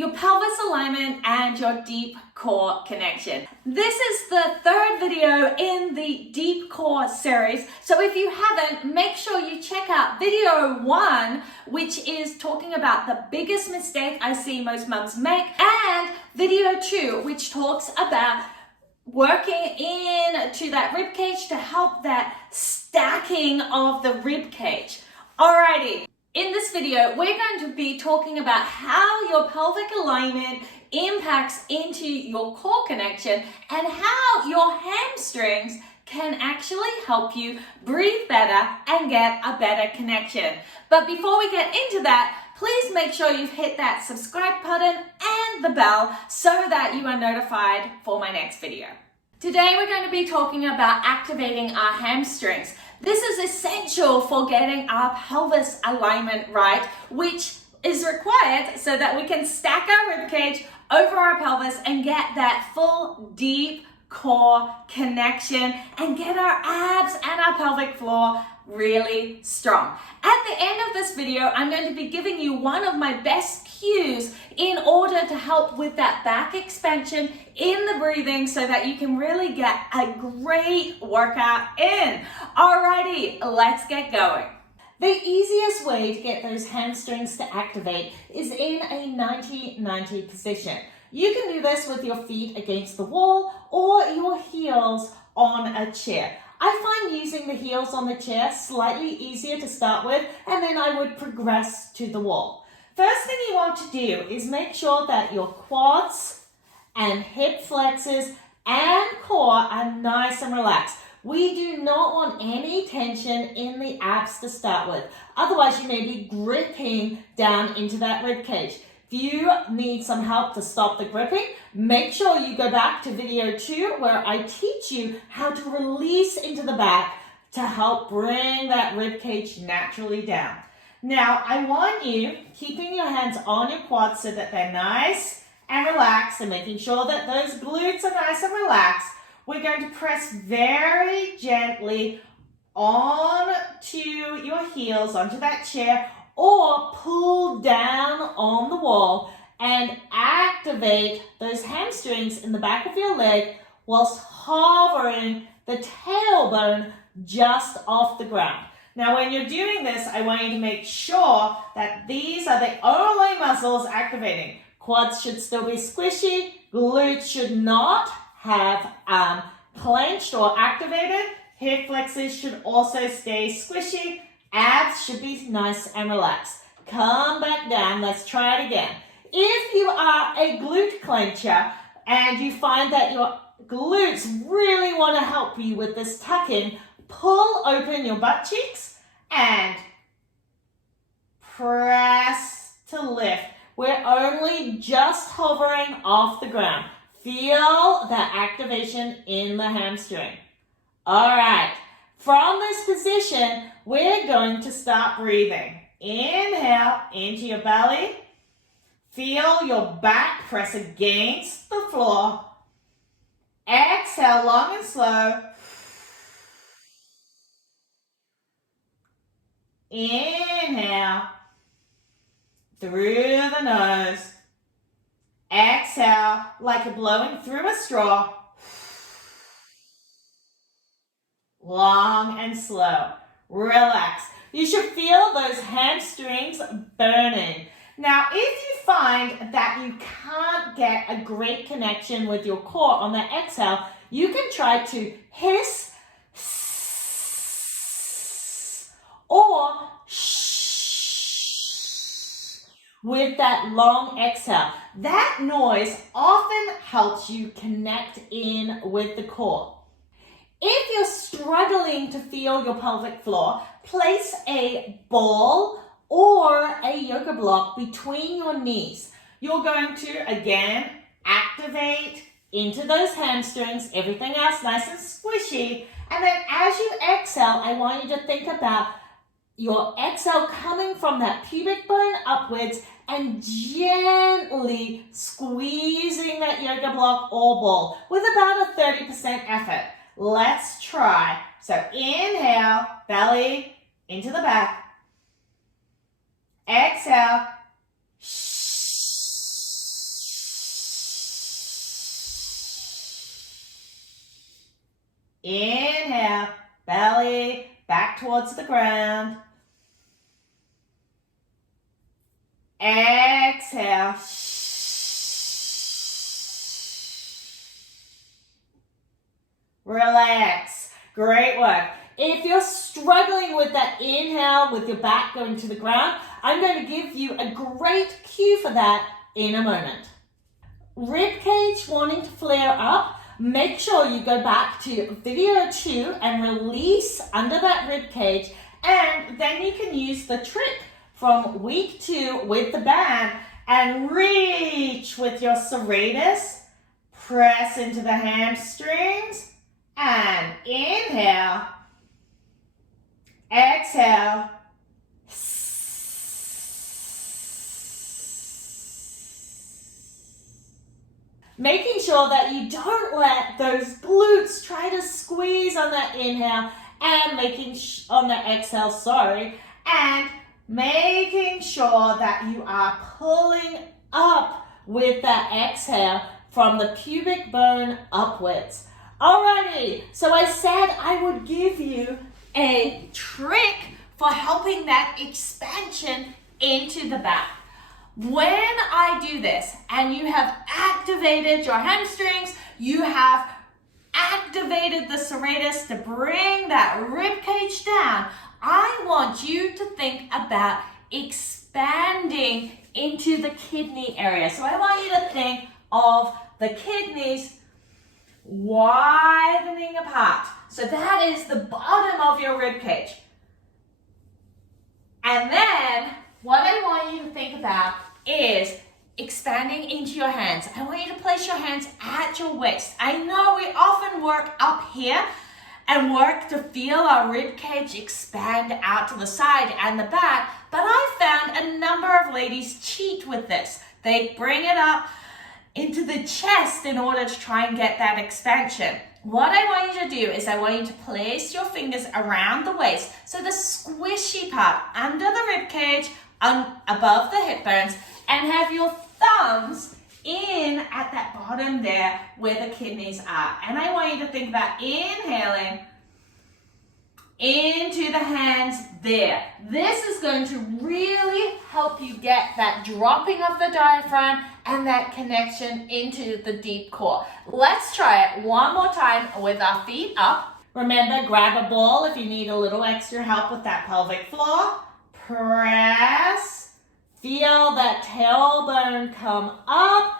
your pelvis alignment and your deep core connection. This is the third video in the deep core series. So if you haven't, make sure you check out video 1, which is talking about the biggest mistake I see most mums make, and video 2, which talks about working into that rib cage to help that stacking of the rib cage. Alrighty. In this video, we're going to be talking about how your pelvic alignment impacts into your core connection and how your hamstrings can actually help you breathe better and get a better connection. But before we get into that, please make sure you've hit that subscribe button and the bell so that you are notified for my next video. Today we're going to be talking about activating our hamstrings. This is essential for getting our pelvis alignment right, which is required so that we can stack our rib cage over our pelvis and get that full deep core connection and get our abs and our pelvic floor really strong. At the end of this video, I'm going to be giving you one of my best cues in order to help with that back expansion in the breathing so that you can really get a great workout in. Alrighty, let's get going. The easiest way to get those hamstrings to activate is in a 90-90 position. You can do this with your feet against the wall or your heels on a chair. I find using the heels on the chair slightly easier to start with, and then I would progress to the wall. First thing you want to do is make sure that your quads and hip flexors and core are nice and relaxed. We do not want any tension in the abs to start with. Otherwise, you may be gripping down into that rib cage. If you need some help to stop the gripping, make sure you go back to video 2 where I teach you how to release into the back to help bring that rib cage naturally down. Now, I want you keeping your hands on your quads so that they're nice and relaxed and making sure that those glutes are nice and relaxed. We're going to press very gently onto your heels, onto that chair, or pull down on the wall and activate those hamstrings in the back of your leg whilst hovering the tailbone just off the ground. Now, when you're doing this, I want you to make sure that these are the only muscles activating. Quads should still be squishy. Glutes should not have clenched or activated. Hip flexors should also stay squishy. Abs should be nice and relaxed. Come back down. Let's try it again. If you are a glute clencher and you find that your glutes really want to help you with this tuck-in, pull open your butt cheeks and press to lift. We're only just hovering off the ground. Feel that activation in the hamstring. All right. From this position, we're going to start breathing. Inhale into your belly. Feel your back press against the floor. Exhale long and slow. Inhale through the nose. Exhale like you're blowing through a straw. Long and slow. Relax. You should feel those hamstrings burning. Now, if you find that you can't get a great connection with your core on the exhale, you can try to hiss or with that long exhale. That noise often helps you connect in with the core. If you're struggling to feel your pelvic floor, place a ball or a yoga block between your knees. You're going to, again, activate into those hamstrings, everything else nice and squishy. And then as you exhale, I want you to think about your exhale coming from that pubic bone upwards and gently squeezing that yoga block or ball with about a 30% effort. Let's try. So inhale, belly into the back. Exhale. Inhale, belly back towards the ground. Exhale. Relax. Great work. If you're struggling with that inhale with your back going to the ground, I'm going to give you a great cue for that in a moment. Rib cage wanting to flare up, make sure you go back to video 2 and release under that rib cage, and then you can use the trick from week 2 with the band and reach with your serratus, press into the hamstrings, and inhale, exhale, making sure that you don't let those glutes try to squeeze on that inhale and on the exhale, and making sure that you are pulling up with that exhale from the pubic bone upwards. Alrighty, so I said I would give you a trick for helping that expansion into the back. When I do this and you have activated your hamstrings, you have activated the serratus to bring that rib cage down, I want you to think about expanding into the kidney area. So I want you to think of the kidneys widening apart. So that is the bottom of your rib cage. And then what I want you to think about is expanding into your hands. I want you to place your hands at your waist. I know we often work up here and work to feel our rib cage expand out to the side and the back, but I found a number of ladies cheat with this. They bring it up into the chest in order to try and get that expansion. What I want you to do is I want you to place your fingers around the waist, so the squishy part under the rib cage, above the hip bones, and have your thumbs in at that bottom there where the kidneys are. And I want you to think about inhaling into the hands there. This is going to really help you get that dropping of the diaphragm and that connection into the deep core. Let's try it one more time with our feet up. Remember, grab a ball if you need a little extra help with that pelvic floor. Press. Feel that tailbone come up.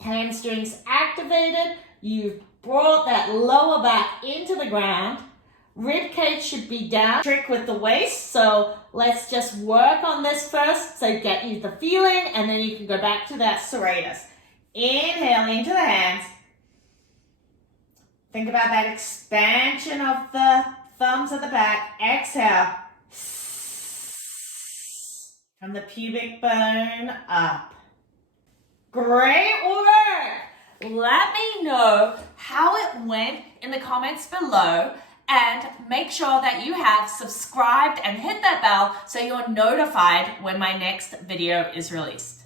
Hamstrings activated. You've brought that lower back into the ground. Rib cage should be down. Trick with the waist. So let's just work on this first. So get you the feeling, and then you can go back to that serratus. Inhale into the hands. Think about that expansion of the thumbs at the back. Exhale. From the pubic bone up. Great work! Let me know how it went in the comments below, and make sure that you have subscribed and hit that bell so you're notified when my next video is released.